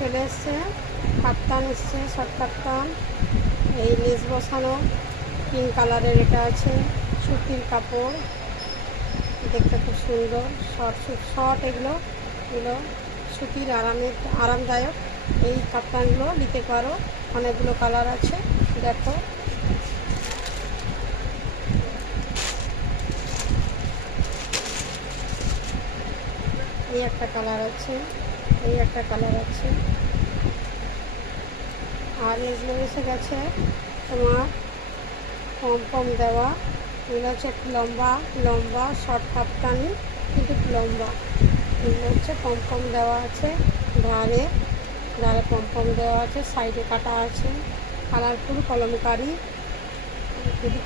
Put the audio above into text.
চলে এসছে, কাপ্তান এসছে, শর্ট কাপ্তান। এই লেস বসানো পিঙ্ক কালারের, এটা আছে সুতির কাপড়, দেখতে খুব সুন্দর। শর্ট এগুলো সুতির আরামদায়ক। এই কাপ্তানগুলো নিতে পারো, অনেকগুলো কালার আছে। দেখো, এই একটা কালার আছে, এই একটা কালার আছে। আর এগুলো এসে গেছে তোমার পম দেওয়া। এগুলো হচ্ছে একটু লম্বা শর্ট কাপ্তানি, কিন্তু একটু লম্বা। এগুলো হচ্ছে পম দেওয়া আছে, ধারে পম দেওয়া আছে, সাইডে কাটা আছে, কালারফুল কলমকারি। যদি